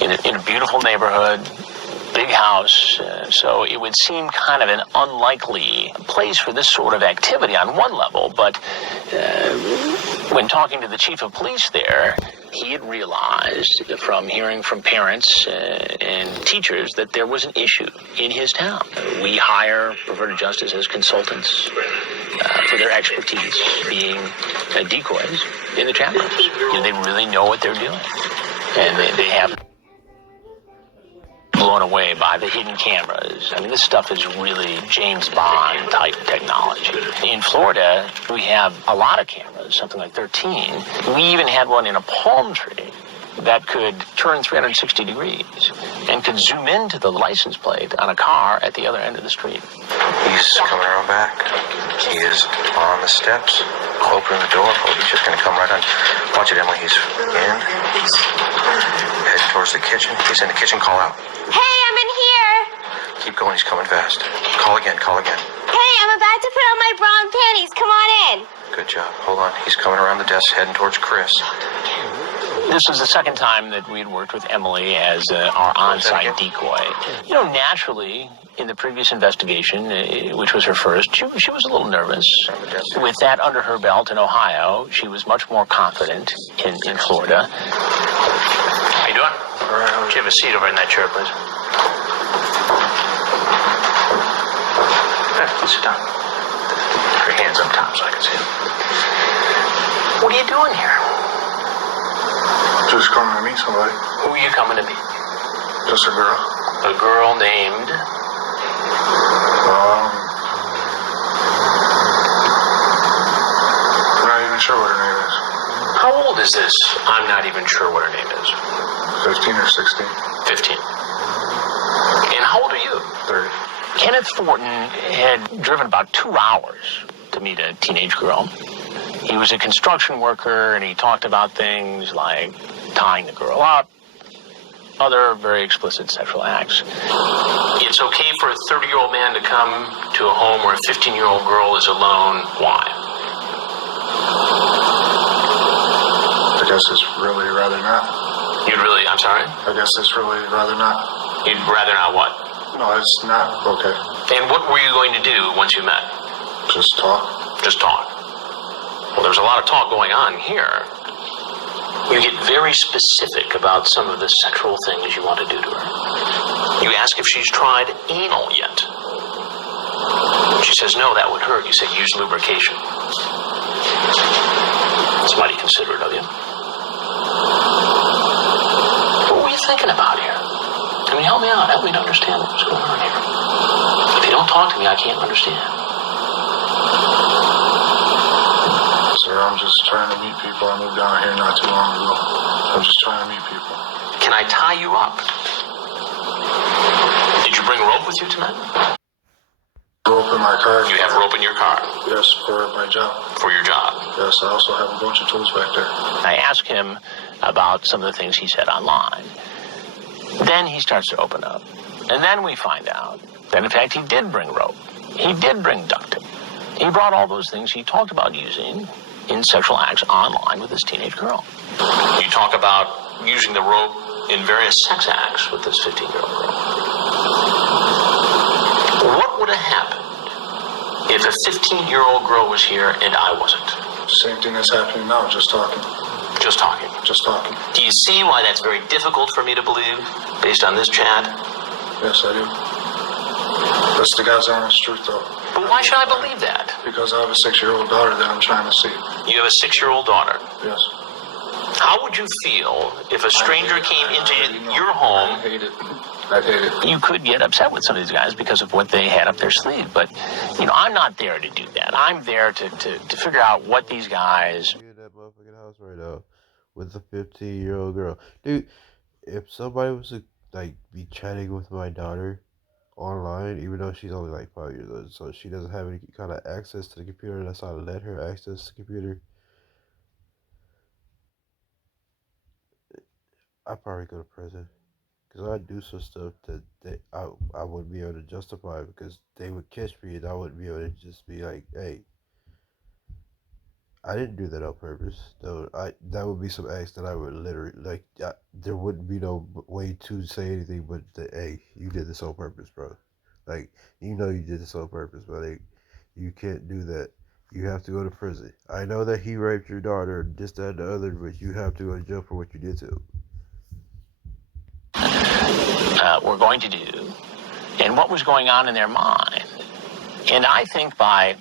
in a beautiful neighborhood, big house, so it would seem kind of an unlikely place for this sort of activity on one level, but when talking to the chief of police there, he had realized from hearing from parents and teachers that there was an issue in his town. We hire perverted justice as consultants for their expertise being decoys in the chat rooms. They really know what they're doing, and they have blown away by the hidden cameras. I mean, this stuff is really James Bond type technology. In Florida, we have a lot of cameras, something like 13. We even had one in a palm tree that could turn 360 degrees and could zoom into the license plate on a car at the other end of the street. He's coming around back. He is on the steps. I'll open the door. Oh, he's just going to come right on. Watch it, Emily. He's in. Heading towards the kitchen. He's in the kitchen. Call out. Hey, I'm in here. Keep going. He's coming fast. Call again. Call again. Hey, I'm about to put on my bra and panties. Come on in. Good job. Hold on. He's coming around the desk, heading towards Chris. This was the second time that we had worked with Emily as our on-site decoy. You know, naturally, in the previous investigation, which was her first, she was a little nervous. With that under her belt in Ohio, she was much more confident in Florida. How you doing? All right. Would you have a seat over in that chair, please? Sit down. Put your hands up top so I can see them. What are you doing here? Just coming to meet somebody. Who are you coming to meet? Just a girl. A girl named... I'm not even sure what her name is. How old is this? I'm not even sure what her name is. 15 or 16. 15. And how old are you? 30. Kenneth Fortin had driven about 2 hours to meet a teenage girl. He was a construction worker, and he talked about things like tying the girl up, other very explicit sexual acts. It's okay for a 30-year-old man to come to a home where a 15-year-old girl is alone. Why? I guess it's really rather not. I'm sorry? I guess it's really rather not. You'd rather not what? No, it's not okay. And what were you going to do once you met? Just talk. Just talk. Well, there's a lot of talk going on here. You get very specific about some of the sexual things you want to do to her. You ask if she's tried anal yet. She says, no, that would hurt. You say, use lubrication. It's mighty considerate of you. What were you thinking about here? I mean, help me out. Help me to understand what's going on here. If you don't talk to me, I can't understand. Sir, I'm just trying to meet people. I moved down here not too long ago. I'm just trying to meet people. Can I tie you up? Did you bring rope with you tonight? Rope in my car. You have rope in your car? Yes, for my job. For your job? Yes, I also have a bunch of tools back there. I asked him about some of the things he said online. Then he starts to open up. And then we find out that, in fact, he did bring rope. He did bring duct tape. He brought all those things he talked about using in sexual acts online with this teenage girl. You talk about using the rope in various sex acts with this 15-year-old girl. What would have happened if a 15-year-old girl was here and I wasn't? Same thing that's happening now, just talking. Just talking. Just talking. Do you see why that's very difficult for me to believe, based on this chat? Yes, I do. That's the God's honest truth, though. But why should I believe that? Because I have a 6-year-old daughter that I'm trying to see. You have a 6-year-old daughter. Yes. How would you feel if a stranger came into your home? I hate it. I hate it. You could get upset with some of these guys because of what they had up their sleeve. But, you know, I'm not there to do that. I'm there to figure out what these guys... In that motherfucking house right now with a 15-year-old girl. Dude, if somebody was to, like, be chatting with my daughter online, even though she's only like 5 years old, so she doesn't have any kind of access to the computer, that's how I let her access the computer, I'd probably go to prison. Because I'd do some stuff that I wouldn't be able to justify, because they would catch me and I wouldn't be able to just be like, hey, I didn't do that on purpose. Though that would be some acts that I would literally like. There wouldn't be no way to say anything but hey, you did this on purpose, bro. Like you know you did this on purpose, but like you can't do that. You have to go to prison. I know that he raped your daughter, this, that, and the other, but you have to go to jail for what you did to him. Were going to do, and what was going on in their mind. And I think by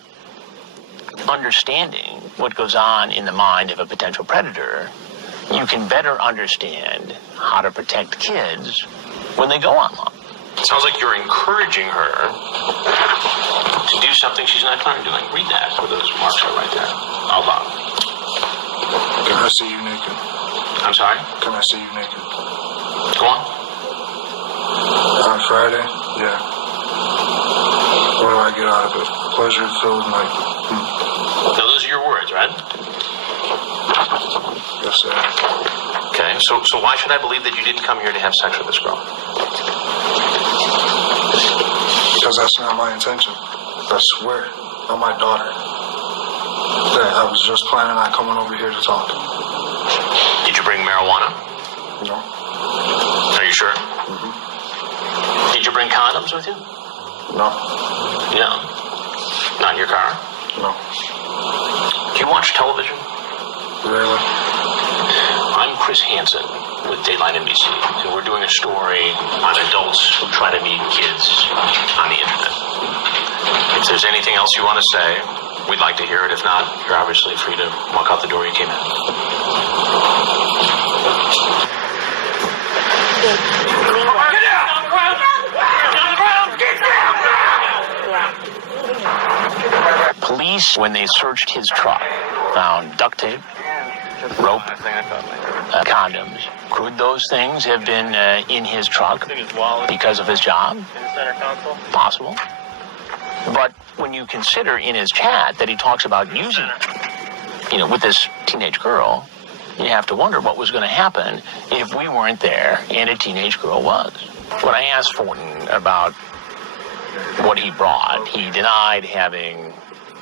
understanding what goes on in the mind of a potential predator, you can better understand how to protect kids when they go online. It sounds like you're encouraging her to do something she's not currently doing. Read that, where those marks are right there. Out loud. Can I see you naked? I'm sorry? Can I see you naked? Go on. On Friday? Yeah. What do I get out of it? Pleasure-filled night. Now, those are your words, right? Yes, sir. Okay, so why should I believe that you didn't come here to have sex with this girl? Because that's not my intention. I swear. On my daughter. Yeah, I was just planning on coming over here to talk. Did you bring marijuana? No? Are you sure? Mm-hmm. Did you bring condoms with you? No. No. Not in your car? No. Do you watch television? Really? I'm Chris Hansen with Dateline NBC, and we're doing a story on adults who try to meet kids on the internet. If there's anything else you want to say, we'd like to hear it. If not, you're obviously free to walk out the door you came in. Police, when they searched his truck, found duct tape, rope, condoms. Could those things have been in his truck because of his job? Possible. But when you consider in his chat that he talks about using it, with this teenage girl, you have to wonder what was going to happen if we weren't there and a teenage girl was. When I asked Fortin about what he brought, he denied having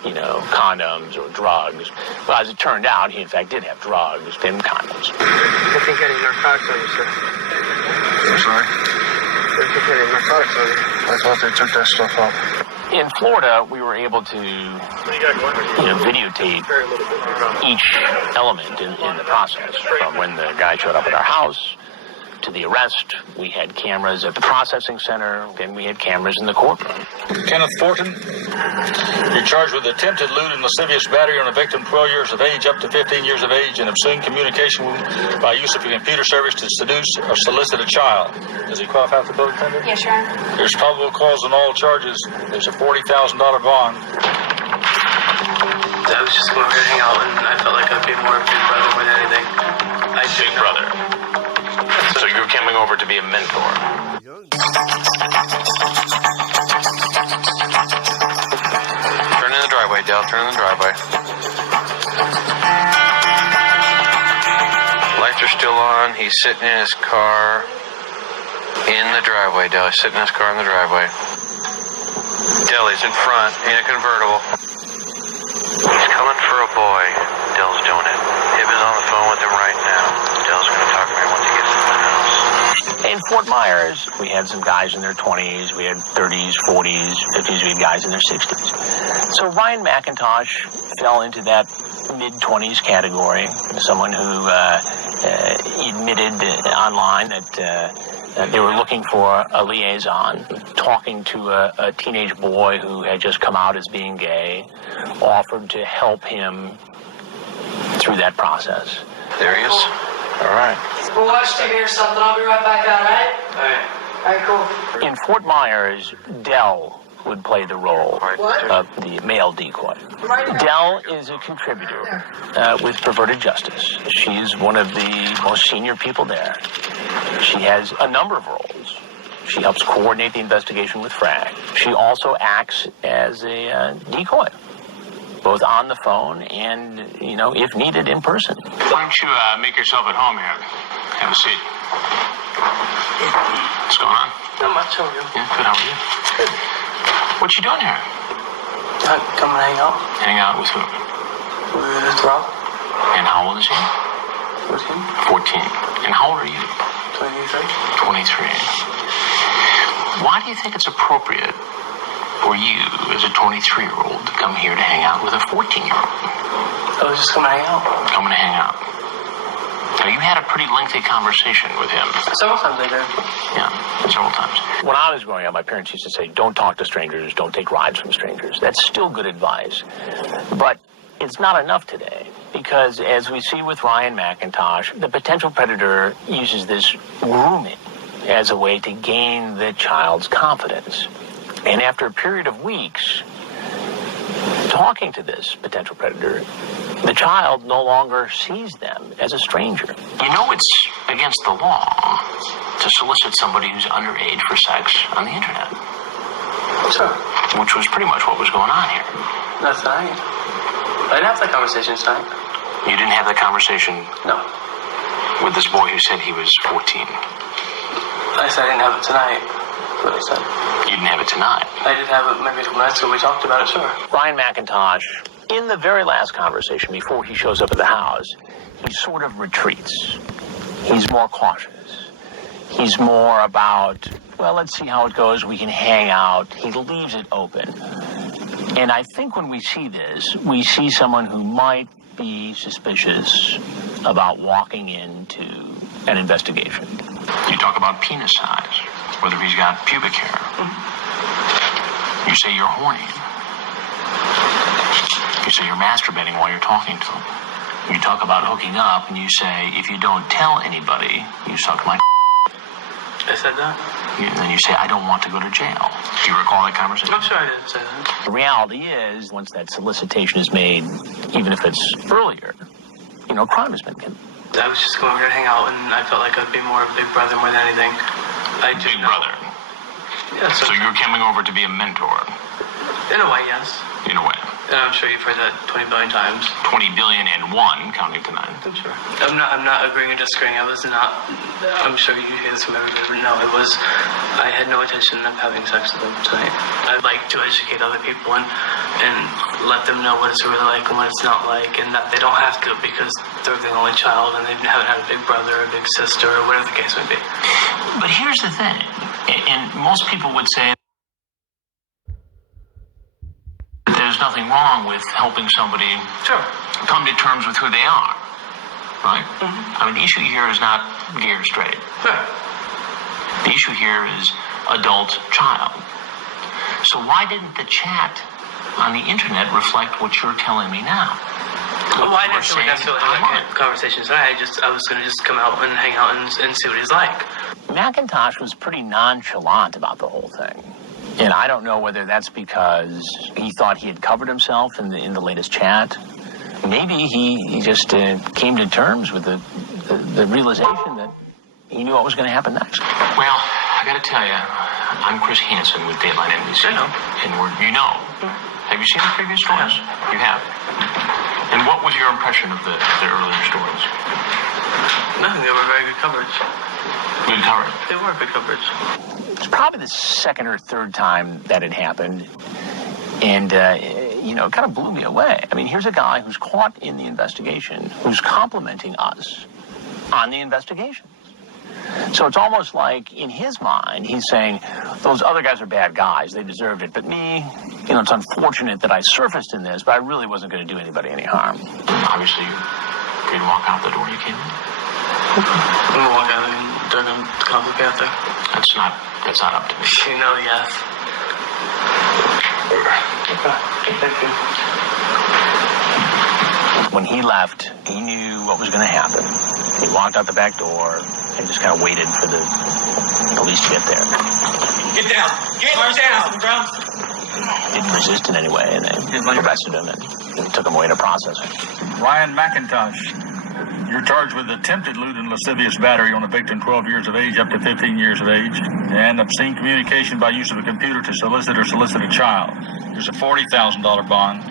condoms or drugs. Well, as it turned out, he in fact did have drugs and condoms. I think any narcotics on you, sir. I'm sorry? I think any narcotics on you. I thought they took that stuff out. In Florida, we were able to videotape each element in the process. From when the guy showed up at our house to the arrest, we had cameras at the processing center, then we had cameras in the courtroom. Kenneth Fortin, you're charged with attempted lewd and lascivious battery on a victim 12 years of age up to 15 years of age and obscene communication by use of a computer service to seduce or solicit a child. Does he qualify for code offender? Yes, Your Honor. There's probable cause on all charges. There's a $40,000 bond. I was just going over here to hang out, and I felt like I'd be more of a big brother more than anything. Big brother. So you're coming over to be a mentor. Turn in the driveway, Dell. Turn in the driveway. Lights are still on. He's sitting in his car in the driveway, Dell. He's sitting in his car in the driveway. Dell, he's in front in a convertible. He's coming for a boy. Dell's doing it. Hib is on the phone with him right now. Dell's going to talk to me once he gets to the house. In Fort Myers, we had some guys in their 20s, we had 30s, 40s, 50s, we had guys in their 60s. So Ryan McIntosh fell into that mid-20s category, someone who admitted online that they were looking for a liaison, talking to a teenage boy who had just come out as being gay, offered to help him through that process. There he is. All right. We'll watch TV or something. I'll be right back out, all right? All right, cool. In Fort Myers, Dell would play the role of the male decoy. Dell is a contributor with Perverted Justice. She is one of the most senior people there. She has a number of roles. She helps coordinate the investigation with FRAG. She also acts as a decoy, both on the phone and, if needed, in person. Why don't you make yourself at home here? Have a seat. What's going on? Not much over you. Yeah, good. How are you? Good. What you doing here? Come and hang out. Hang out with who? With Rob? And how old is he? 14? 14. And how old are you? 23? 23. Why do you think it's appropriate for you, as a 23-year-old, to come here to hang out with a 14-year-old? I was just coming to hang out. Coming to hang out. Now, you had a pretty lengthy conversation with him. Several times I did. Yeah, several times. When I was growing up, my parents used to say, don't talk to strangers, don't take rides from strangers. That's still good advice. But it's not enough today, because as we see with Ryan McIntosh, the potential predator uses this grooming as a way to gain the child's confidence. And after a period of weeks talking to this potential predator, the child no longer sees them as a stranger. You know it's against the law to solicit somebody who's underage for sex on the internet. Sure. Which was pretty much what was going on here. Not tonight. I didn't have that conversation tonight. You didn't have that conversation No. with this boy who said he was 14. I said I didn't have it tonight. What I said. You didn't have it tonight. I did have it maybe a couple nights ago. We talked about it, sure. Ryan McIntosh, in the very last conversation before he shows up at the house, he sort of retreats. He's more cautious. He's more about, well, let's see how it goes. We can hang out. He leaves it open. And I think when we see this, we see someone who might be suspicious about walking into an investigation. You talk about penis size, whether he's got pubic hair. You say you're horny. You say you're masturbating while you're talking to him. You talk about hooking up, and you say, if you don't tell anybody, you suck my I said that? And then you say, I don't want to go to jail. Do you recall that conversation? I'm sure I didn't say that. The reality is, once that solicitation is made, even if it's earlier, crime has been committed. I was just going over here to hang out, and I felt like I'd be more a big brother more than anything. I Big brother. Yeah, So you're coming over to be a mentor, in a way, yes. in a way. And I'm sure you've heard that 20 billion times. 20 billion and one, counting to 9. I'm sure. I'm not agreeing or disagreeing. I was not. I'm sure you hear this from everybody, but no, it was. I had no intention of having sex with them tonight. I'd like to educate other people and let them know what it's really like and what it's not like, and that they don't have to because they're the only child and they haven't had a big brother or a big sister or whatever the case may be. But here's the thing, and most people would say that there's nothing wrong with helping somebody come to terms with who they are, right? I mean, the issue here is not gay or straight. Right. The issue here is adult-child. So why didn't the chat on the internet reflect what you're telling me now? Well, I didn't really necessarily have that conversation tonight. I was going to just come out and hang out and see what he's like. McIntosh was pretty nonchalant about the whole thing. And I don't know whether that's because he thought he had covered himself in the latest chat. Maybe he just came to terms with the realization that he knew what was going to happen next. Well, I got to tell you, I'm Chris Hansen with Dateline NBC. I know. And you know. Have you seen the previous stories? You have. And what was your impression of the earlier stories? Nothing. They were very good coverage. Good coverage. They were good coverage. It's probably the second or third time that it happened. And, it kind of blew me away. I mean, here's a guy who's caught in the investigation, who's complimenting us on the investigation. So it's almost like, in his mind, he's saying, those other guys are bad guys. They deserved it. But me, it's unfortunate that I surfaced in this, but I really wasn't going to do anybody any harm. Obviously, you didn't walk out the door you came in. I'm going to walk out and they're going to complicate out there. That's not up to me. Yes. Okay, thank you. When he left, he knew what was going to happen. He walked out the back door and just kind of waited for the police to get there. Get down! Get down! Didn't resist in any way, and they arrested him and took him away to processing. Ryan McIntosh, you're charged with attempted lewd and lascivious battery on a victim 12 years of age up to 15 years of age, and obscene communication by use of a computer to solicit a child. There's a $40,000 bond.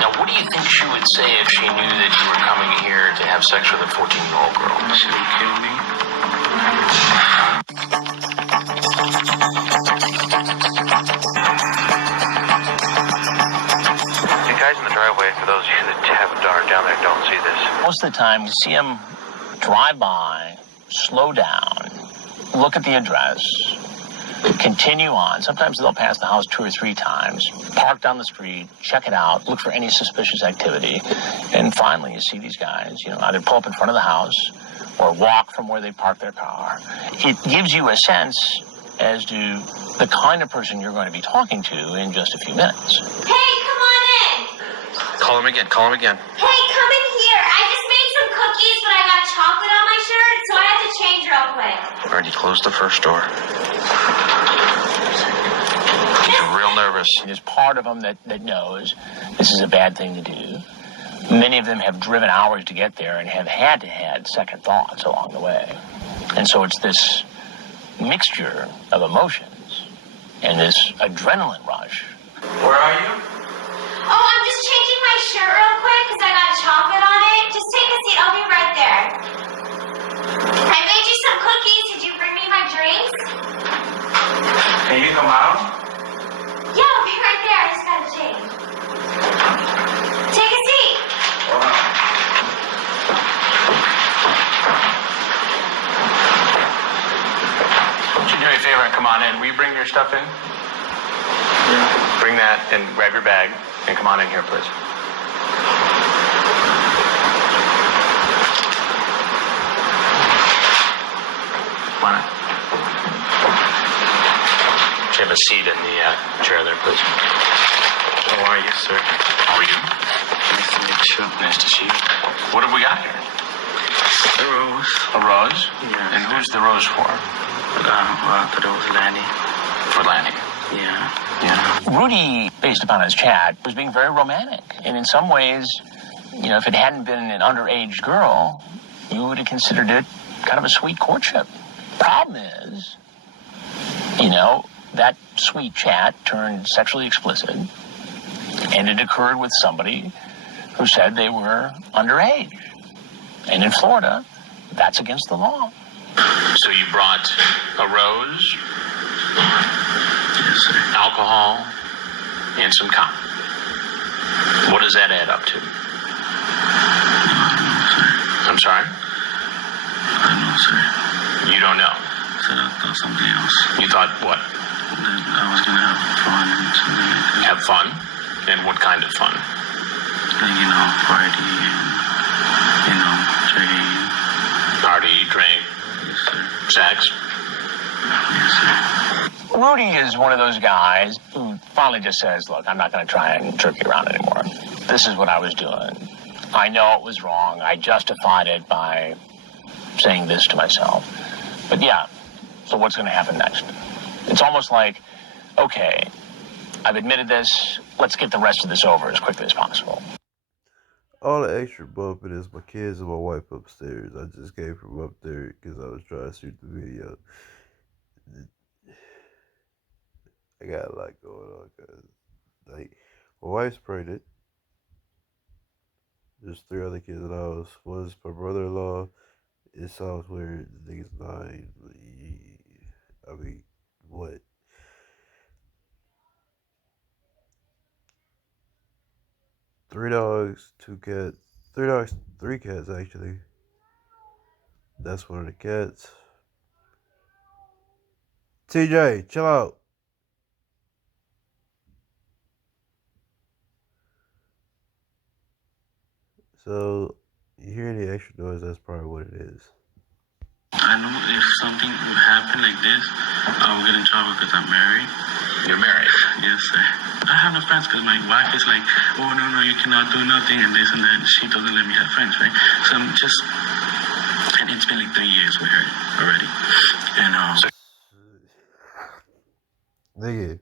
Now, what do you think she would say if she knew that you were coming here to have sex with a 14-year-old girl? She would kill me. down there don't see this. Most of the time, you see them drive by, slow down, look at the address, continue on. Sometimes they'll pass the house 2 or 3 times, park down the street, check it out, look for any suspicious activity, and finally you see these guys, either pull up in front of the house or walk from where they parked their car. It gives you a sense as to the kind of person you're going to be talking to in just a few minutes. Hey, come on in. Call him again. Call him again. Hey, come in here. I just made some cookies, but I got chocolate on my shirt, so I have to change real quick. Already closed the first door. He's real nervous. There's part of them that knows this is a bad thing to do. Many of them have driven hours to get there and have had second thoughts along the way. And so it's this mixture of emotions and this adrenaline rush. Where are you? Oh, I'm just changing my shirt real quick because I got chocolate on it. Just take a seat. I'll be right there. I made you some cookies. Did you bring me my drinks? Can you come out? Yeah, I'll be right there. I just gotta change. Take a seat. Hold on. Would you do me a favor and come on in? Will you bring your stuff in? Yeah. Bring that and grab your bag and come on in here, please. Why not? Have a seat in the chair there, please. How are you, sir? How are you? Nice to meet you. Nice to see you. What have we got here? A rose. A rose? Yeah. And who's the rose for? I thought it was Lanny. For Lanny. Yeah. Rudy, based upon his chat, was being very romantic. And in some ways, if it hadn't been an underage girl, you would have considered it kind of a sweet courtship. Problem is, that sweet chat turned sexually explicit, and it occurred with somebody who said they were underage. And in Florida, that's against the law. So you brought a rose, Yes, sir. alcohol, and some cotton. What does that add up to? I'm sorry? I don't know, sir. You don't know. Said I thought something else. You thought what? That I was gonna have fun and something like that. Have fun? And what kind of fun? Like, party and, drinking. Party, drink, Yes, sir. sex? Yes, sir. Rudy is one of those guys who finally just says, look, I'm not going to try and jerk you around anymore. This is what I was doing. I know it was wrong. I justified it by saying this to myself. But yeah, so what's going to happen next? It's almost like, okay, I've admitted this. Let's get the rest of this over as quickly as possible. All the extra bumping is my kids and my wife upstairs. I just came from up there because I was trying to shoot the video. I got a lot going on, cause my wife's pregnant. There's 3 other kids in the house. One's my brother-in-law. It sounds weird. The nigga's 9. I mean, what? Three dogs, 2 cats. 3 dogs, 3 cats actually. That's one of the cats. TJ, chill out. So, you hear any extra noise, that's probably what it is. I know if something would happen like this, I will get in trouble because I'm married. You're married. Yes, sir. I have no friends because my wife is like, oh, no, you cannot do nothing and this and that. She doesn't let me have friends, right? So I'm just, and it's been like 3 years with her already. And, Nigga,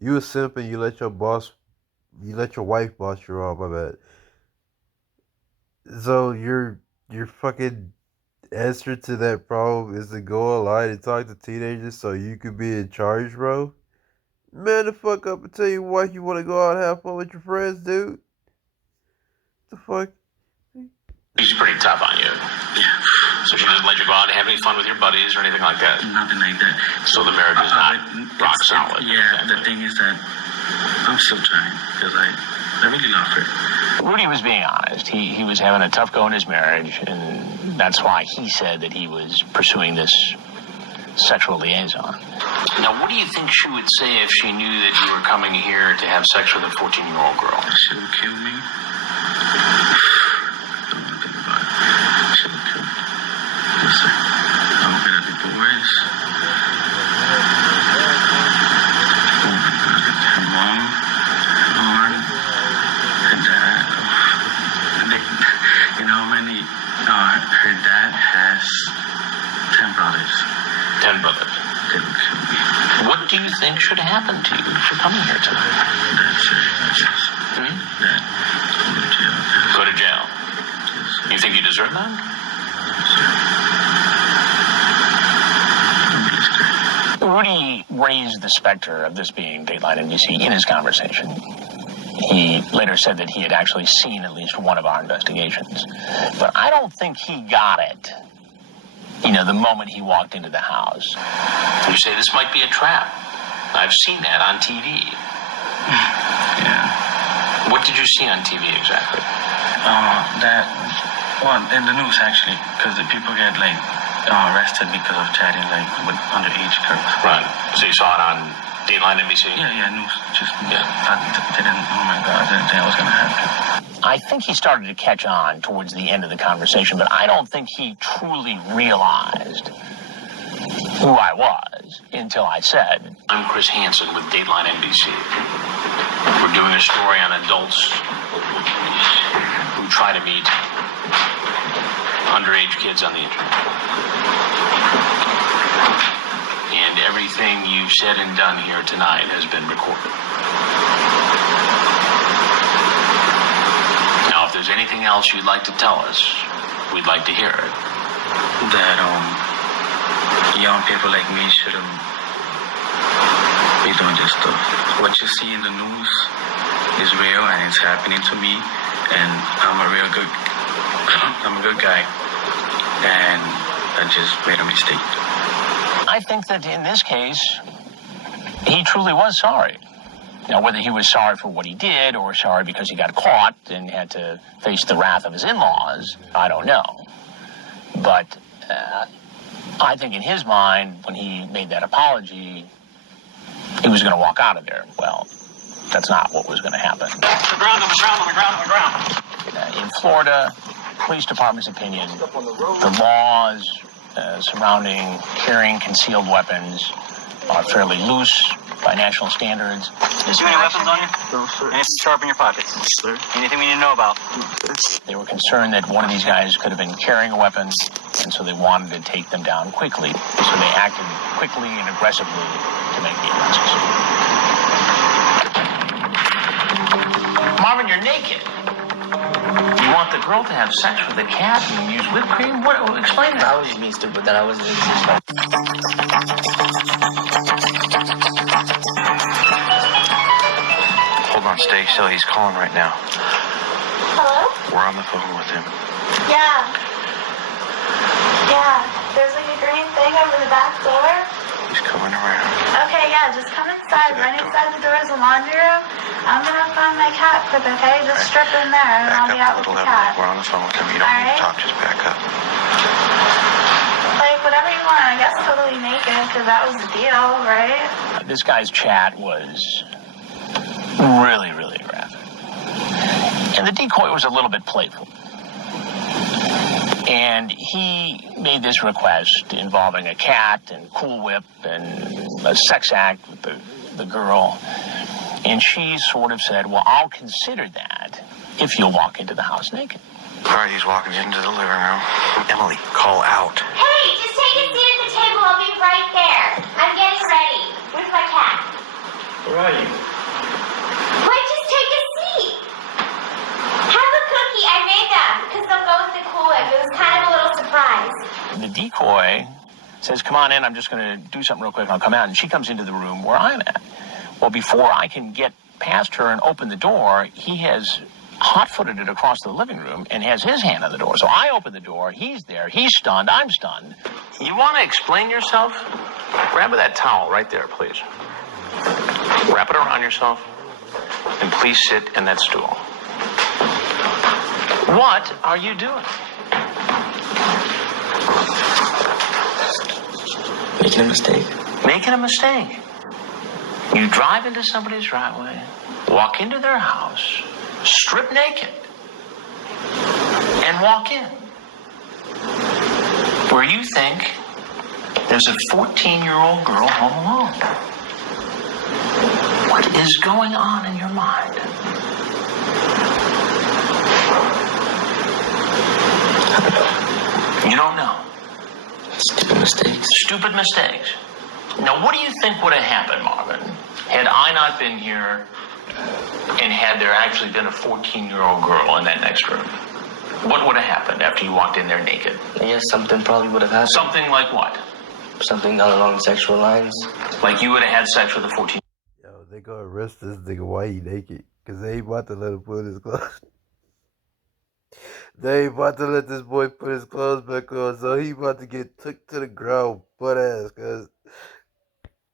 you a simp and you let your wife boss you around, my bad. So your fucking answer to that problem is to go online and talk to teenagers so you could be in charge, bro? Man the fuck up and tell your wife you want to go out and have fun with your friends, dude. The fuck? She's pretty tough on you. yeah, So she doesn't let you go out and have any fun with your buddies or anything like that. nothing like that. So the marriage is not rock It's- solid. Yeah, the thing is that I'm still trying because I really love her. Rudy was being honest. He was having a tough go in his marriage, and that's why he said that he was pursuing this sexual liaison. Now, what do you think she would say if she knew that you were coming here to have sex with a 14-year-old girl? She would kill me. Don't want to think about it. She would kill me. Listen, I'm going to divorce. Oh my God, her mom, aunt, her dad. You know how many? Her dad has 10 brothers. 10 brothers. They would kill me. What do you think should happen to you for coming here tonight? That's it. That. Go to jail. Go to jail. You think you deserve that? Rudy raised the specter of this being Dateline NBC in his conversation. He later said that he had actually seen at least one of our investigations. But I don't think he got it, the moment he walked into the house. You say this might be a trap. I've seen that on TV. Yeah. What did you see on TV exactly? In the news actually, because the people get arrested because of chatting with underage girls. Right. So you saw it on Dateline NBC? Yeah, news. I didn't. Oh my God, I didn't think it was gonna happen. I think he started to catch on towards the end of the conversation, but I don't think he truly realized who I was until I said, I'm Chris Hansen with Dateline NBC. We're doing a story on adults who try to meet underage kids on the internet. And everything you've said and done here tonight has been recorded. Now, if there's anything else you'd like to tell us, we'd like to hear it. That young people like me shouldn't be doing this stuff. What you see in the news is real and it's happening to me, and I'm a good guy, and I just made a mistake. I think that in this case, he truly was sorry. Now, whether he was sorry for what he did or sorry because he got caught and had to face the wrath of his in-laws, I don't know. But I think in his mind, when he made that apology, he was going to walk out of there. Well, that's not what was going to happen. On the ground. In Florida, police department's opinion, the laws surrounding carrying concealed weapons are fairly loose by national standards. Is there any weapons on you? No, sir. Anything sharp in your pockets? Sir. Anything we need to know about? They were concerned that one of these guys could have been carrying a weapon, and so they wanted to take them down quickly. So they acted quickly and aggressively to make the arrests. Marvin, you're naked. You want the girl to have sex with a cat and use whipped cream? What? Explain that. I was just being stupid. That I wasn't interested. Hold on, stay still. He's calling right now. Hello? We're on the phone with him. Yeah. There's like a green thing over the back door. He's coming around. Okay, yeah, just come inside. Right inside the door is a laundry room. I'm gonna find my cat quick, okay? Just strip in there and I'll be Back out up a with little, the Emily. cat. We're on the phone with him. You don't need to talk. Just back up. Like, whatever you want. I guess totally naked, because that was the deal, right? This guy's chat was really, really graphic. And the decoy was a little bit playful. And he made this request involving a cat and Cool Whip and a sex act with the girl. And she sort of said, well, I'll consider that if you'll walk into the house naked. All right, he's walking into the living room. Emily, call out. Hey, just take a seat at the table. I'll be right there. I'm getting ready. Where's my cat? Where are you? Wait, just take a seat. Have a cookie. I made them because they'll go with the Cool Whip. It was kind of a little surprise. The decoy says, come on in, I'm just going to do something real quick and I'll come out. And she comes into the room where I'm at. Well, before I can get past her and open the door, he has hot-footed it across the living room and has his hand on the door. So I open the door, he's there, he's stunned, I'm stunned. You want to explain yourself? Grab that towel right there, please. Wrap it around yourself. And please sit in that stool. What are you doing? Making a mistake. Making a mistake. You drive into somebody's driveway, walk into their house, strip naked, and walk in. Where you think there's a 14-year-old girl home alone. What is going on in your mind? You don't know. Stupid mistakes. Stupid mistakes. Now, what do you think would have happened, Marvin, had I not been here and had there actually been a 14-year-old girl in that next room? What would have happened after you walked in there naked? I guess something probably would have happened. Something like what? Something along sexual lines. Like you would have had sex with a 14-year-old. Yo, they gonna arrest this nigga why he naked. Cause they ain't about to let him put his clothes. They ain't about to let this boy put his clothes back on, so he about to get took to the ground butt ass, cause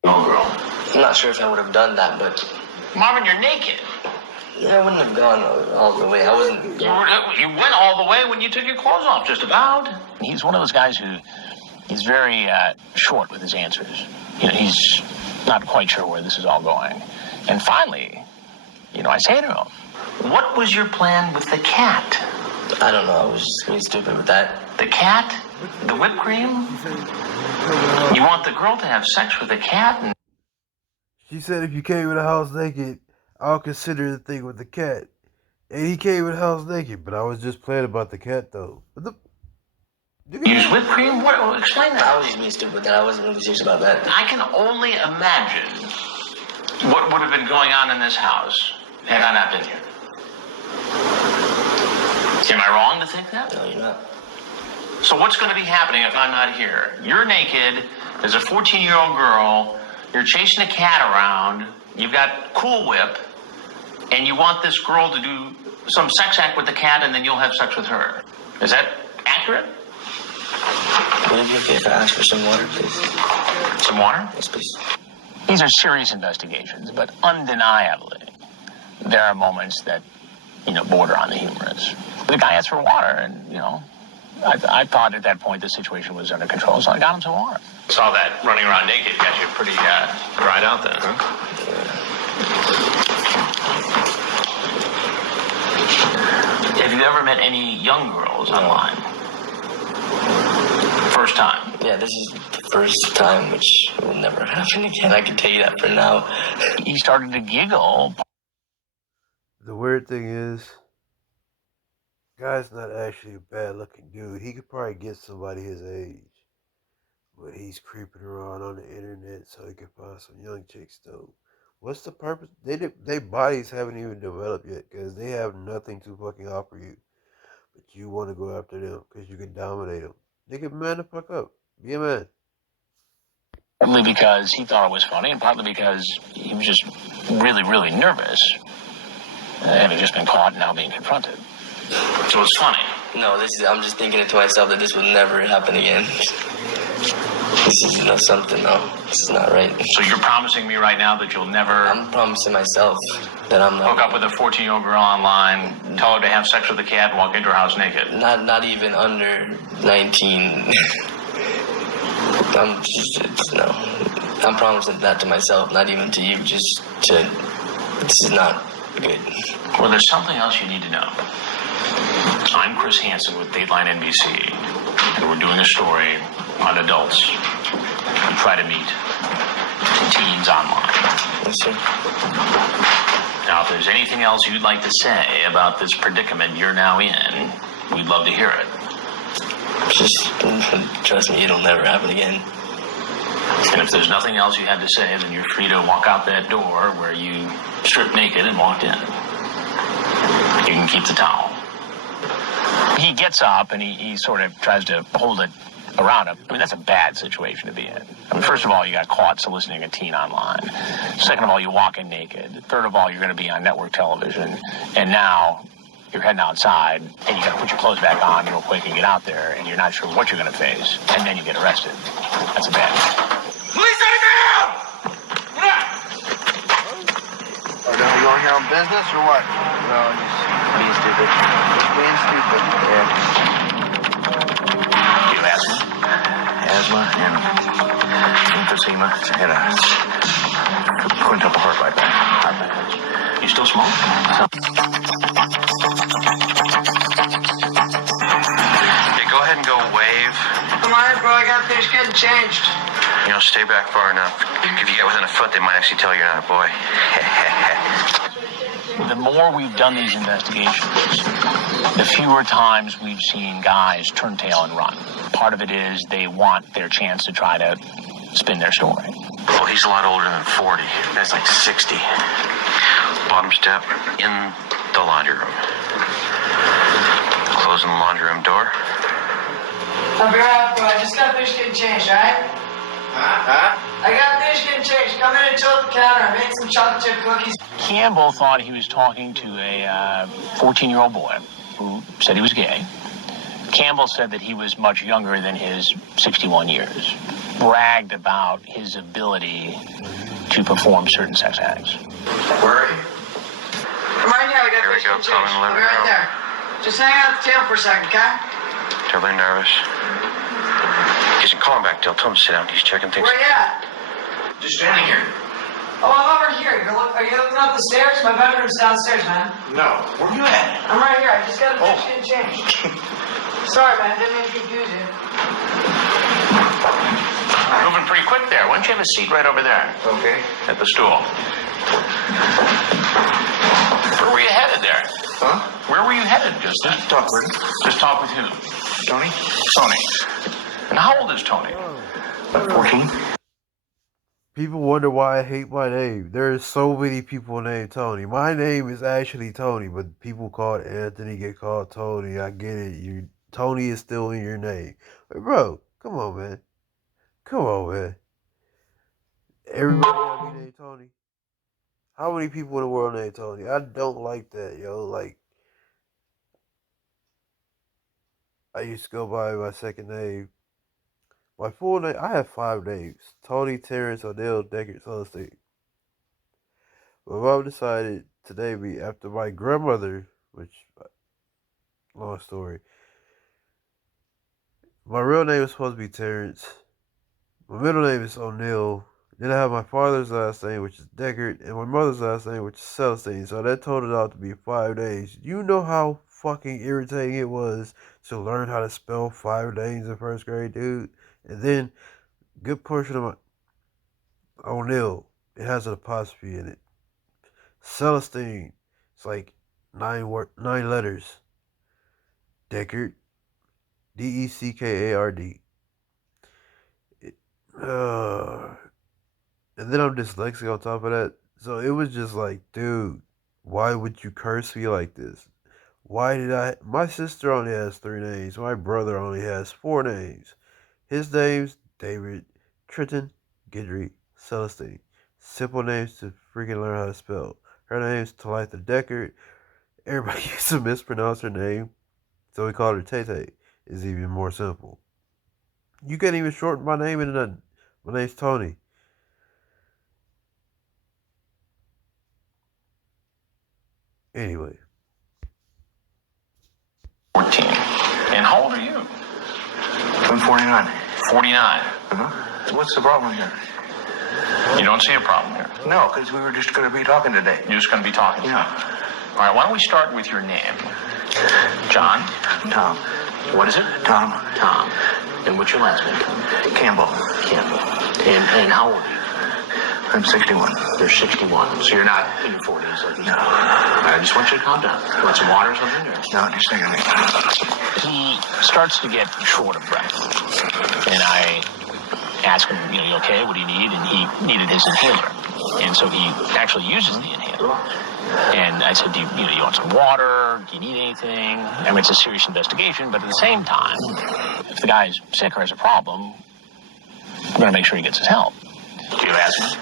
girl. I'm not sure if I would have done that, but Marvin, you're naked. I wouldn't have gone all the way. I wasn't. You went all the way when you took your clothes off, just about. He's one of those guys who he's very short with his answers. You know, he's not quite sure where this is all going. And finally, I say to him, what was your plan with the cat? I don't know. I was just really stupid with that. The cat? The whipped cream? You want the girl to have sex with the cat? And she said if you came in the house naked, I'll consider the thing with the cat. And he came in the house naked, but I was just playing about the cat though. use whipped cream? What? Explain that. I was just being stupid with that. I wasn't really serious about that. I can only imagine what would have been going on in this house had I not been here. Am I wrong to think that? No, you're not. So what's going to be happening if I'm not here? You're naked, there's a 14-year-old girl, you're chasing a cat around, you've got Cool Whip, and you want this girl to do some sex act with the cat, and then you'll have sex with her. Is that accurate? Would it be okay if I asked for some water, please? Some water? Yes, please. These are serious investigations, but undeniably, there are moments that, border on the humorous. The guy asked for water, and, I thought at that point the situation was under control, so I got him some water. Saw that running around naked got you pretty dried out then, huh? Have you ever met any young girls online? First time? Yeah, this is the first time, which will never happen again. I can tell you that for now. He started to giggle. The weird thing is, guy's not actually a bad looking dude. He could probably get somebody his age. But he's creeping around on the internet so he can find some young chicks though. What's the purpose? Their bodies haven't even developed yet because they have nothing to fucking offer you. But you want to go after them because you can dominate them. Nigga, man the fuck up. Be a man. Partly because he thought it was funny, and partly because he was just really, really nervous. Having just been caught and now being confronted. So it's funny. No, I'm just thinking it to myself that this will never happen again. This is something, no. This is not right. So you're promising me right now that you'll never... I'm promising myself that I'm not... Hook up with a 14-year-old girl online, tell her to have sex with a cat, and walk into her house naked. Not even under 19. I'm promising that to myself, not even to you, this is not good. Well, there's something else you need to know. I'm Chris Hansen with Dateline NBC, and we're doing a story on adults who try to meet teens online. Yes, sir. Now, if there's anything else you'd like to say about this predicament you're now in, we'd love to hear it. Just trust me, it'll never happen again. And if there's nothing else you had to say, then you're free to walk out that door where you stripped naked and walked in. You can keep the towel. He gets up and he sort of tries to hold it around him. I mean, that's a bad situation to be in. I mean, first of all, you got caught soliciting a teen online. Second of all, you walk in naked. Third of all, you're going to be on network television. And now you're heading outside and you got to put your clothes back on real quick and get out there, and you're not sure what you're going to face. And then you get arrested. That's a bad thing. Police, out of town! Are you on here your own business or what? No, just being stupid. Just being stupid. Yeah. Do you have asthma? Asthma and emphysema and a quintuple heart bypass. You still smoke? Yeah, go ahead and go wave. Come on, bro. I got things getting changed. You know, stay back far enough. If you get within a foot, they might actually tell you're not a boy. The more we've done these investigations, the fewer times we've seen guys turn tail and run. Part of it is they want their chance to try to spin their story. Well, he's a lot older than 40. That's like 60. Bottom step in the laundry room. Closing the laundry room door. I'll be right, bro. I just got finished getting changed, alright? I got finished getting changed. Come in and chill at the counter. I made some chocolate chip cookies. Campbell thought he was talking to a 14-year-old boy who said he was gay. Campbell said that he was much younger than his 61 years. Bragged about his ability to perform certain sex acts. Where are you? Come right here. I got Here we finished go, getting changed. coming, I'll let be her right go. there. Just hang out at the table for a second, okay? Terribly nervous. Just call him back, Dale. Tell him to sit down. He's checking things. Where you at? Just standing here. Oh, I'm over here. Are you looking up the stairs? My bedroom's downstairs, man. No. Where are you at? I'm right here. I just got finished getting changed. Sorry, man. Didn't mean to confuse you. Moving pretty quick there. Why don't you have a seat right over there? Okay. At the stool. Where were you headed there? Huh? Where were you headed just then? Talk, Bertie. Just talk with who? Tony? Tony. And how old is Tony? About 14. People wonder why I hate my name. There's so many people named Tony. My name is actually Tony, but people call it Anthony, get called Tony. I get it. Tony is still in your name. But bro, come on, man. Come on, man. Everybody gotta be named Tony. How many people in the world named Tony? I don't like that, yo. Like, I used to go by my second name. My full name, I have 5 names. Tony, Terrence, O'Neill, Deckard, Celestine. My mom decided to name me after my grandmother, which, long story. My real name is supposed to be Terrence. My middle name is O'Neill. Then I have my father's last name, which is Deckard, and my mother's last name, which is Celestine. So that totaled out to be 5 names. You know how fucking irritating it was to learn how to spell 5 names in first grade, dude? And then, good portion of my O'Neill, it has an apostrophe in it. Celestine, it's like 9 letters. Deckard, Deckard. And then I'm dyslexic on top of that. So it was just like, dude, why would you curse me like this? My sister only has 3 names. My brother only has 4 names. His name's David, Trenton, Guidry, Celestine. Simple names to freaking learn how to spell. Her name's Talitha Deckard. Everybody used to mispronounce her name, so we called her Tay-Tay. It's even more simple. You can't even shorten my name into nothing. My name's Tony. Anyway. 14. And how old are you? I'm 49. 49. What's the problem here? You don't see a problem here. No, because we were just going to be talking today. You're just going to be talking. Yeah. All right, why don't we start with your name? John? Tom. What is it? Tom. Tom. And what's your last name? Campbell. Campbell. And how old are you? I'm 61. You're 61. So you're not in your 40s like these No. people. All right, I just want you to calm down. You want some water or something? Or? No, just a minute. He starts to get short of breath. And I ask him, you okay? What do you need? And he needed his inhaler. And so he actually uses the inhaler. And I said, do you want some water? Do you need anything? I mean, it's a serious investigation, but at the same time, if the guy's sick or has a problem, we're going to make sure he gets his help. Do you have asthma?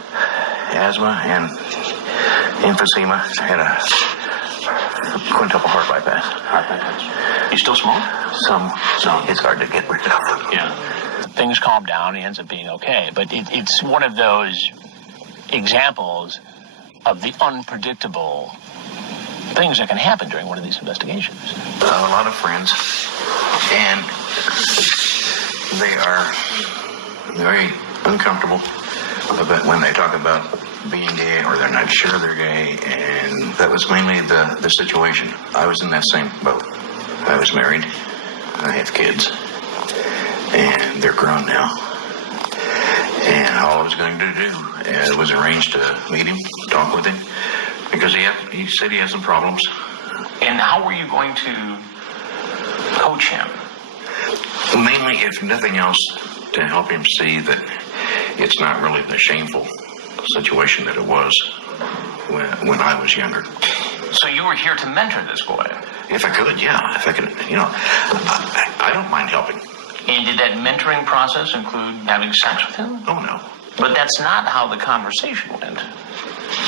Asthma and emphysema and a quintuple heart bypass. Heart bypass. You still smoke? Some. It's hard to get rid of. Yeah. Things calm down, he ends up being okay. But it's one of those examples of the unpredictable things that can happen during one of these investigations. A lot of friends, and they are very uncomfortable about when they talk about being gay, or they're not sure they're gay, and that was mainly the situation. I was in that same boat. I was married, I have kids, and they're grown now. And all I was going to do was arrange to meet him, talk with him, because he said he had some problems. And how were you going to coach him? Mainly, if nothing else, to help him see that it's not really the shameful situation that it was when I was younger. So you were here to mentor this boy? If I could, yeah. If I could, I don't mind helping. And did that mentoring process include having sex with him? Oh, no. But that's not how the conversation went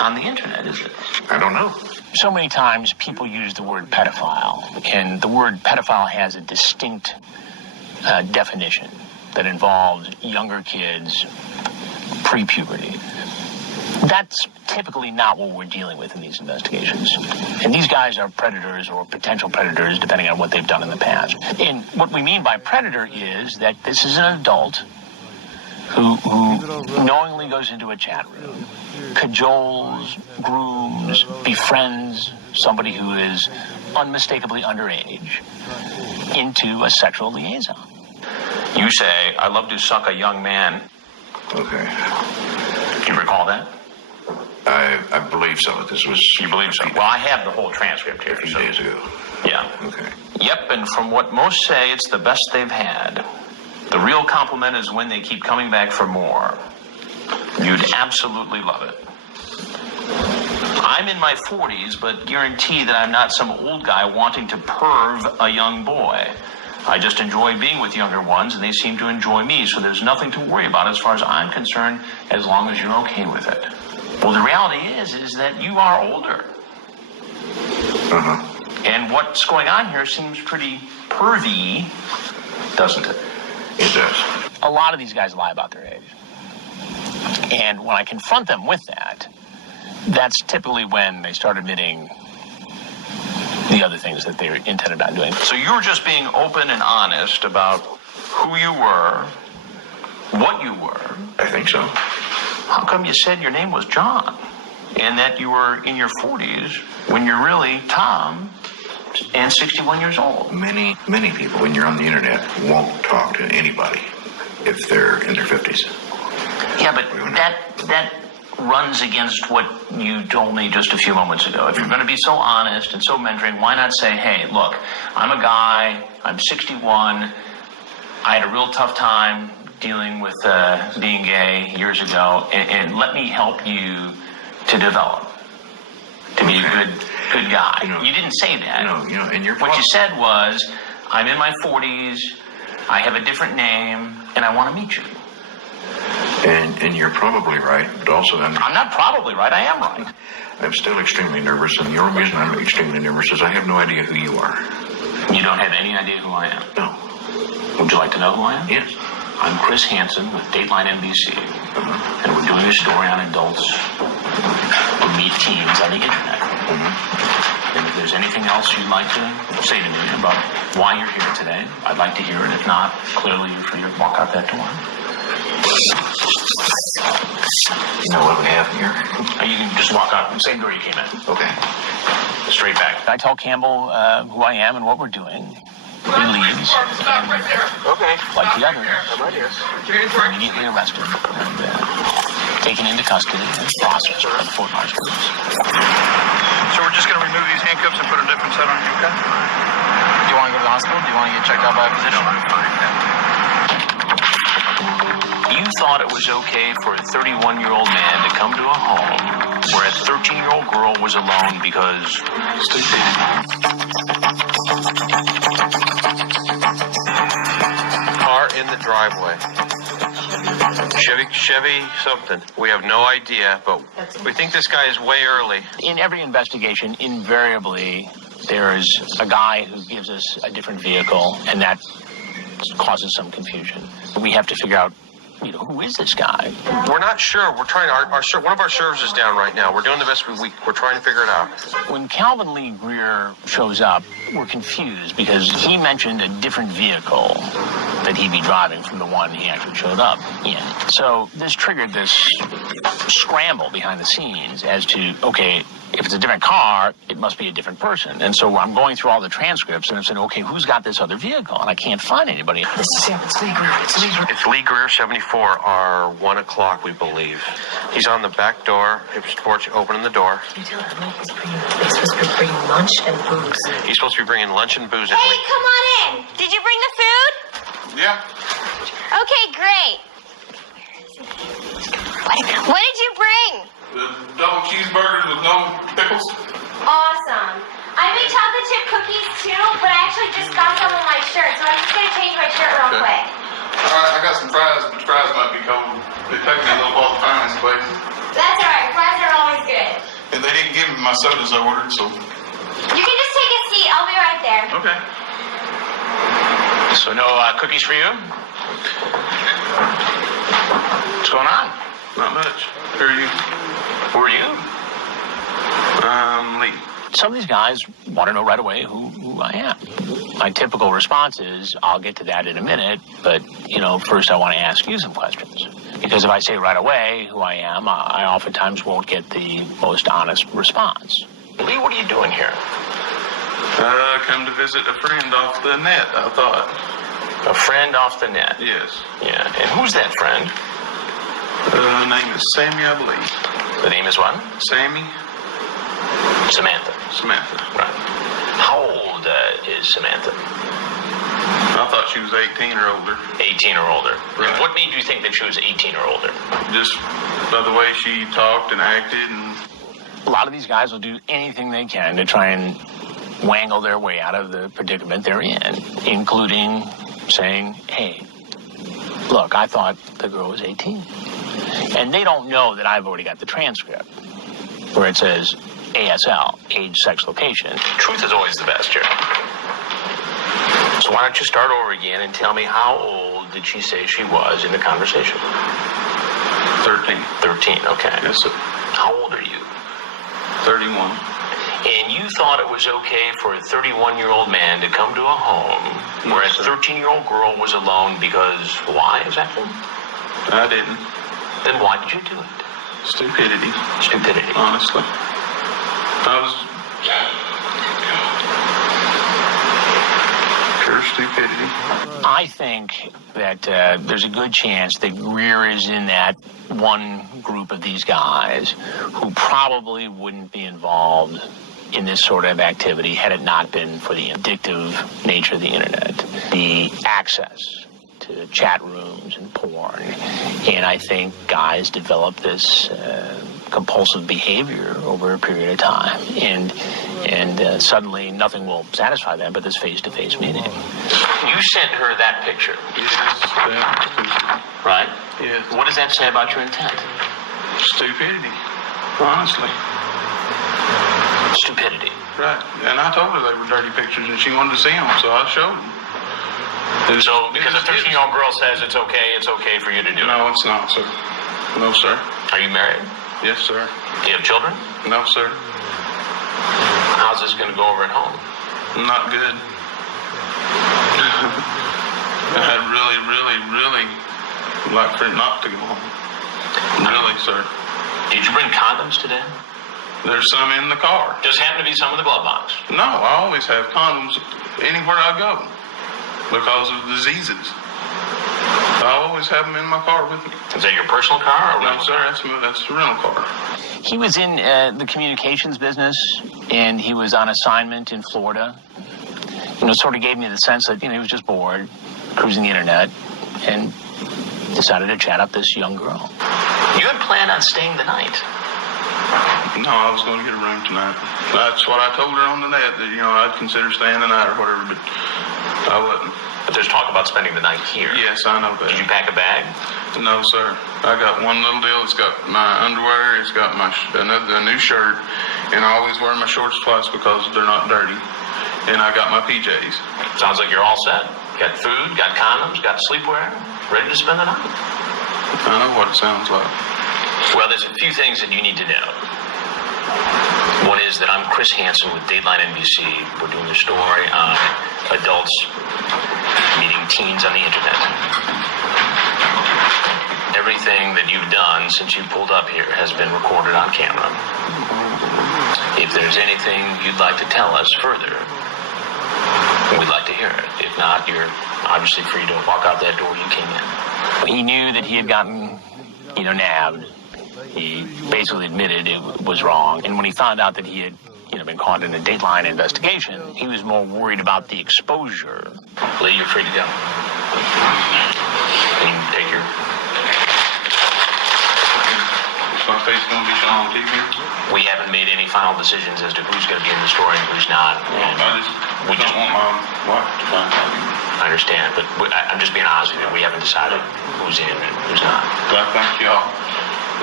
on the internet, is it? I don't know. So many times people use the word pedophile, and the word pedophile has a distinct definition that involves younger kids pre-puberty. That's typically not what we're dealing with in these investigations. And these guys are predators or potential predators, depending on what they've done in the past. And what we mean by predator is that this is an adult who knowingly goes into a chat room, cajoles, grooms, befriends somebody who is unmistakably underage into a sexual liaison. You say, "I love to suck a young man." Okay. Do you recall that? I believe so. This was... You believe so? Well, I have the whole transcript here. A few days ago. Yeah. Okay. Yep, and from what most say, it's the best they've had. The real compliment is when they keep coming back for more. You'd absolutely love it. I'm in my 40s, but guarantee that I'm not some old guy wanting to perv a young boy. I just enjoy being with younger ones, and they seem to enjoy me, so there's nothing to worry about as far as I'm concerned, as long as you're okay with it. Well, the reality is that you are older. Uh-huh. And what's going on here seems pretty pervy, doesn't it? It does. A lot of these guys lie about their age. And when I confront them with that, that's typically when they start admitting the other things that they're intended on doing. So you were just being open and honest about who you were, what you were. I think so. How come you said your name was John and that you were in your 40s when you're really Tom and 61 years old? Many people, when you're on the internet, won't talk to anybody if they're in their 50s. Yeah, but that runs against what you told me just a few moments ago. If you're going to be so honest and so mentoring, why not say, "Hey, look, I'm a guy, I'm 61, I had a real tough time dealing with being gay years ago, and let me help you to develop, to be a good guy." You didn't say that. And what you said was, "I'm in my 40s, I have a different name, and I want to meet you." And you're probably right, but also I'm not probably right, I am right. I'm still extremely nervous, and the only reason I'm extremely nervous is I have no idea who you are. You don't have any idea who I am? No. Would you like to know who I am? Yes. I'm Chris Hansen with Dateline NBC, and we're doing a story on adults who meet teens on the internet. And if there's anything else you'd like to say to me about why you're here today, I'd like to hear it. If not, clearly you're free to walk out that door. You know what we have here? You can just walk out, same door you came in. Okay. Straight back. I tell Campbell who I am and what we're doing. He leaves. Okay. Like the others, I'm right here. immediately arrested and taken into custody and processed by the Fort Myers police. So we're just going to remove these handcuffs and put a different set on you, okay? Do you want to go to the hospital? Do you want to get checked out by a physician? No, I'm fine. You thought it was okay for a 31-year-old man to come to a home where a 13-year-old girl was alone because... Car in the driveway. Chevy something. We have no idea, but we think this guy is way early. In every investigation, invariably, there's a guy who gives us a different vehicle, and that causes some confusion. We have to figure out me, who is this guy? We're not sure. We're trying. One of our sheriffs is down right now. We're doing the best we're trying to figure it out. When Calvin Lee Greer shows up, we're confused because he mentioned a different vehicle that he'd be driving from the one he actually showed up in. So this triggered this scramble behind the scenes as to, okay, if it's a different car, it must be a different person. And so I'm going through all the transcripts and I'm saying, okay, who's got this other vehicle? And I can't find anybody. This is him. It's Lee Greer. It's Lee Greer. It's Lee Greer, 74, our 1 o'clock, we believe. He's on the back door. His porch, opening the door. Can you tell Emily he's supposed to be bringing lunch and booze? He's supposed to be bringing lunch and booze. Hey, come on in. Did you bring the food? Yeah. Okay, great. What did you bring? The double cheeseburgers with no pickles. Awesome. I made chocolate chip cookies too, but I actually just got some on my shirt, so I'm just gonna change my shirt real quick. I got some fries, but the fries might be cold. They took me a little while to find this place. That's alright, fries are always good. And they didn't give me my sodas I ordered, so. You can just take a seat, I'll be right there. Okay. So no cookies for you? What's going on? Not much. Who are you? Who are you? Lee. Some of these guys want to know right away who I am. My typical response is, I'll get to that in a minute, but, first I want to ask you some questions. Because if I say right away who I am, I oftentimes won't get the most honest response. Lee, what are you doing here? Come to visit a friend off the net, I thought. A friend off the net? Yes. Yeah. And who's that friend? Her name is Sammy, I believe. The name is what? Sammy? Samantha. Samantha. Right. How old is Samantha? I thought she was 18 or older. 18 or older. Right. And what made you think that she was 18 or older? Just by the way she talked and acted and... A lot of these guys will do anything they can to try and wangle their way out of the predicament they're in, including saying, hey, look, I thought the girl was 18. And they don't know that I've already got the transcript where it says ASL, age, sex, location. Truth is always the best, Jerry. So why don't you start over again and tell me how old did she say she was in the conversation? 13. 13, okay. Yes, sir. How old are you? 31. And you thought it was okay for a 31-year-old man to come to a home where a 13-year-old girl was alone because why exactly? I didn't. Then why did you do it? Stupidity. Stupidity. Honestly. I was... Pure stupidity. I think that there's a good chance that Greer is in that one group of these guys who probably wouldn't be involved in this sort of activity had it not been for the addictive nature of the internet, the access to chat rooms and porn. And I think guys develop this compulsive behavior over a period of time. And suddenly nothing will satisfy them but this face-to-face meeting. You sent her that picture, Yes. right? Yes. What does that say about your intent? Stupidity. Honestly. Stupidity. Right. And I told her they were dirty pictures and she wanted to see them, so I showed them. So, because a 13-year-old girl says it's okay for you to do it. No, it's not, sir. No, sir. Are you married? Yes, sir. Do you have children? No, sir. How's this going to go over at home? Not good. I'd really like for it not to go home. Really, sir. Did you bring condoms today? There's some in the car. Just happen to be some in the glove box. No, I always have condoms anywhere I go because of diseases. I always have them in my car with me. Is that your personal car or No, rental sir, car? that's the rental car. He was in the communications business, and he was on assignment in Florida. Sort of gave me the sense that, he was just bored, cruising the internet, and decided to chat up this young girl. You had planned on staying the night. No, I was going to get a room tonight. That's what I told her on the net, that, I'd consider staying the night or whatever, but I wasn't. But there's talk about spending the night here. Yes, I know that. Did you pack a bag? No, sir. I got one little deal. It's got my underwear, it's got a new shirt, and I always wear my shorts twice because they're not dirty. And I got my PJs. Sounds like you're all set. Got food, got condoms, got sleepwear, ready to spend the night. I know what it sounds like. Well, there's a few things that you need to know. One is that I'm Chris Hansen with Dateline NBC. We're doing a story on adults meeting teens on the internet. Everything that you've done since you pulled up here has been recorded on camera. If there's anything you'd like to tell us further, we'd like to hear it. If not, you're obviously free to walk out that door you came in. He knew that he had gotten, nabbed. He basically admitted it was wrong. And when he found out that he had, been caught in a Dateline investigation, he was more worried about the exposure. Lee, you're free to go. Can you take your... Is my face going to be shown on TV? We haven't made any final decisions as to who's going to be in the story and who's not. Well, I just don't want my wife to find out. I understand, but I'm just being honest with you. We haven't decided who's in and who's not. But I thank y'all.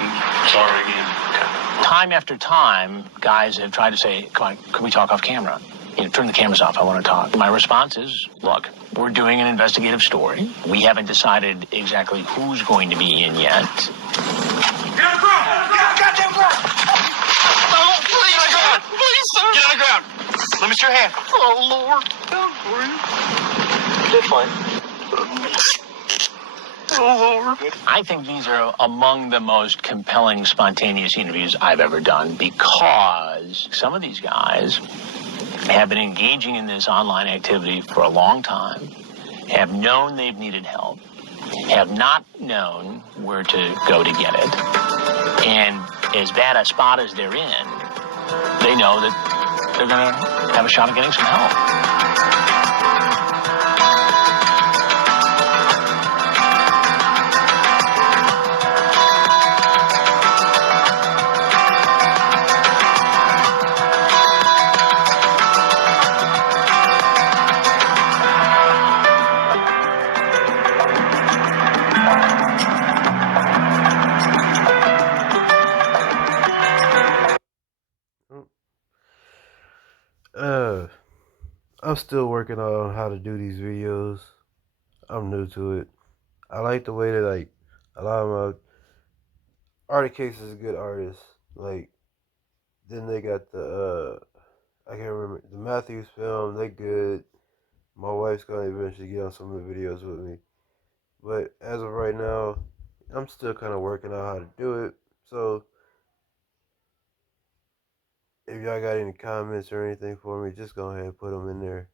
And sorry again. Time after time, guys have tried to say, come on, can we talk off camera? Turn the cameras off, I want to talk. My response is, look, we're doing an investigative story. We haven't decided exactly who's going to be in yet. Get on the ground! Get on the goddamn ground! Oh, please, God! Please, sir! Get on the ground! Let me see your hand. Oh, Lord. That's fine. Oh, Lord. I think these are among the most compelling, spontaneous interviews I've ever done because some of these guys have been engaging in this online activity for a long time, have known they've needed help, have not known where to go to get it, and as bad a spot as they're in, they know that they're going to have a shot at getting some help. I'm still working on how to do these videos. I'm new to it. I like the way that a lot of my Artie Case is a good artist. Then they got the I can't remember the Matthews film. They good. My wife's gonna eventually get on some of the videos with me. But as of right now, I'm still kind of working out how to do it. So if y'all got any comments or anything for me, just go ahead and put them in there.